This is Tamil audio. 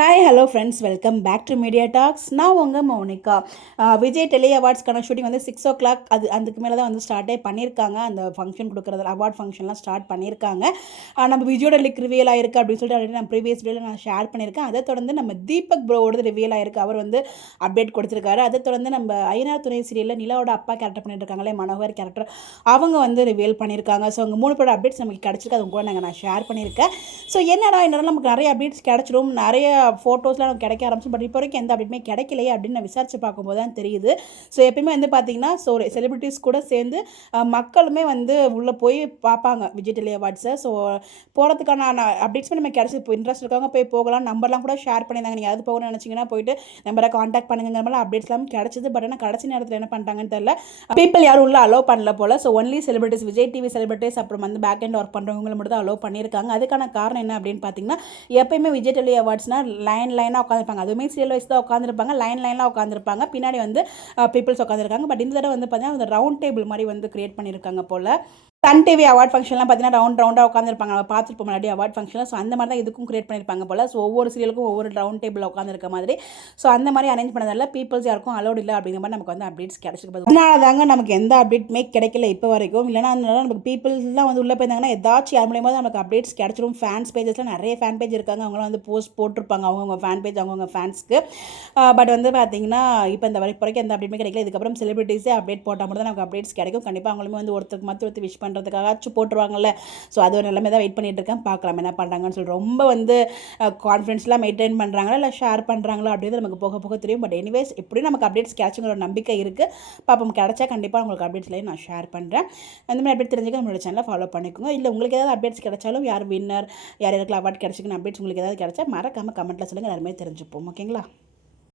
Hi hello friends, welcome back to media talks. நான் உங்கள் மௌனிகா. விஜய் டெலி அவார்ட்ஸ்க்கான ஷூட்டிங் வந்து 6 o'clock அதுக்கு மேலே தான் வந்து ஸ்டார்ட்டே பண்ணியிருக்காங்க. அந்த ஃபங்க்ஷன் கொடுக்குறது அவார்ட் ஃபங்க்ஷன்லாம் ஸ்டார்ட் பண்ணியிருக்காங்க. நம்ம விஜயோட லிக் ரிவீல் ஆயிருக்கு அப்படின்னு சொல்லிட்டு ஆல்ரெடி நான் ப்ரீவியஸ் வீடியோவில் நான் ஷேர் பண்ணியிருக்கேன். அதை தொடர்ந்து நம்ம தீபக் ப்ரோவோட ரிவீல் ஆயிருக்கு. அவர் வந்து அப்டேட் கொடுத்துருக்காரு. அதை தொடர்ந்து நம்ம ஐயனார் துணை சீரியலில் நிலாவோட அப்பா கேரக்டர் பண்ணிட்டு இருக்காங்களே, மனோகர் கேரக்டர், அவங்க வந்து ரிவீல் பண்ணியிருக்காங்க. ஸோ அவங்க 3 பேரோட அப்டேட்ஸ் நமக்கு கிடச்சிருக்கு. அது கூட நான் ஷேர் பண்ணியிருக்கேன். ஸோ என்னடா நமக்கு நிறைய அப்டேட்ஸ் கிடச்சிடும், நிறைய ஃபோட்டோஸ்லாம் நமக்கு கிடைக்க ஆரம்பிச்சு. பட் இப்போ வரைக்கும் எந்த அப்டேட்டுமே கிடைக்கலையே அப்படின்னு நான் விசாரிச்சு பார்க்கும்போது தான் தெரியுது. ஸோ எப்பயுமே வந்து பார்த்தீங்கன்னா, ஸோ செலிபிரிட்டிஸ் கூட சேர்ந்து மக்களுமே வந்து உள்ளே போய் பார்ப்பாங்க விஜய் டெலி அவார்ட்ஸை. ஸோ போகிறதுக்கான அப்டேட்ஸுமே நம்ம கிடச்சி இப்போ இன்ட்ரெஸ்ட் இருக்கவங்க போய் போகலாம். நம்பர்லாம் கூட ஷேர் பண்ணியிருந்தாங்க. நீங்கள் அது போகணும்னு நினச்சிங்கன்னா போயிட்டு நம்பரை காண்டாக்ட் பண்ணுங்கிற மாதிரி அப்டேட்ஸ்லாம் கிடச்சிது. பட் ஆனால் கடைசி நேரத்தில் என்ன பண்ணிட்டாங்கன்னு தெரியல. பீப்பிள் யாரும் உள்ள அலோவ் பண்ணல போல். So only celebrities, Vijay TV celebrities, அப்புறம் வந்து பேக் அண்ட் ஒர்க் பண்ணுறவங்களை மட்டும் தான் அலோவ் பண்ணியிருக்காங்க. அதுக்கான காரணம் என்ன அப்படின்னு பார்த்தீங்கன்னா, எப்பயுமே விஜய் டெலி அவார்ட்ஸ்னால் லைனாக உட்காந்துருப்பாங்க. அதுவுமே சீரியல் வைஸ் தான் உட்காந்துருப்பாங்க. லைன்லாம் உட்காந்துருப்பாங்க. பின்னாடி வந்து பீப்புள்ஸ் உட்காந்துருக்காங்க. பட் இந்த தடவை வந்து பார்த்தீங்கன்னா ரவுண்ட் டேபிள் மாதிரி வந்து கிரியேட் பண்ணியிருக்காங்க போல். சன் டிவி அவார்ட் ஃபங்க்ஷன்லாம் பார்த்தீங்கன்னா ரவுண்டாக உட்காந்துருப்பாங்க. நம்ம பார்த்துருப்போம் முன்னாடி அவார்ட் ஃபங்க்ஷனில். ஸோ அந்த மாதிரி தான் இதுக்கும் கிரியேட் பண்ணியிருப்பாங்க போல். ஸோ ஒவ்வொரு சீரியலுக்கும் ஒவ்வொரு ரவுண்ட் டேபிள் உட்காந்துருக்க மாதிரி. ஸோ அந்த மாதிரி அரேஞ்ச் பண்ணதால பீப்புள்ஸ் யாருக்கும் அலோட் இல்லை அப்படிங்கிற மாதிரி நமக்கு வந்து அப்டேட்ஸ் கிடச்சிருக்கு. அதனால தாங்க நமக்கு எந்த அப்டேட்டுமே கிடைக்கல இப்போ வரைக்கும். இல்லைனா அதனால நமக்கு பீப்புள்ஸ்லாம் வந்து உள்ளே போயிருந்தாங்கன்னா ஏதாச்சும் யார் மூலியமாக நமக்கு அப்டேட்ஸ் கிடச்சிரும். ஃபேன்ஸ் பேஜஸ்லாம் நிறைய ஃபேன் பேஜ் இருக்காங்க. அவங்களாம் வந்து போஸ்ட் போட்டிருப்பாங்க அவங்கவுங்க ஃபேன் பேஜ், அவங்கவுங்க ஃபேன்ஸ்க்கு. பட் வந்து பார்த்தீங்கன்னா இப்போ இந்த வரைக்கும் எந்த அப்டேட்டுமே கிடைக்கல. இதுக்கப்புறம் செலிபிரிட்டிஸே அப்டேட் போட்டால் மட்டும் தான் நமக்கு அப்டேட்ஸ் கிடைக்கும். கண்டிப்பாக அவங்களுமே வந்து ஒருத்தருக்கு ஒருத்தர் விஷ் பண்ணுறதுக்காச்சும் போட்டுருவாங்கல்ல. ஸோ அது ஒரு நிலைமை தான் வெயிட் பண்ணிட்டு இருக்கேன். பார்க்கலாம் என்ன பண்ணுறாங்கன்னு சொல்லி. ரொம்ப வந்து கான்ஃபிடன்ஸ்லாம் மெயின்டைன் பண்ணுறாங்களா இல்லை ஷேர் பண்ணுறாங்களா அப்படின்றது நமக்கு போக போக தெரியும். பட் எனிவேஸ் எப்படியும் நமக்கு அப்டேட்ஸ் கிடைச்சுங்கிற ஒரு நம்பிக்கை இருக்குது. பாப்போம், கிடைச்சா கண்டிப்பாக உங்களுக்கு அப்டேட்ஸ்லையும் நான் ஷேர் பண்ணுறேன். அந்த மாதிரி அப்டேட் தெரிஞ்சுக்க நம்மளோட சேனலை ஃபாலோ பண்ணிக்கோங்க. இல்லை உங்களுக்கு ஏதாவது அப்டேட்ஸ் கிடைச்சாலும், யார் வின்னர், யார் யாருக்கு அவார்ட் கிடைச்சிக்குன்னு அப்டேட்ஸ் உங்களுக்கு ஏதாவது கிடைச்சா மறக்காமல் கமெண்ட்டில் சொல்லுங்கள். எல்லாருமே தெரிஞ்சுப்போம். ஓகேங்களா?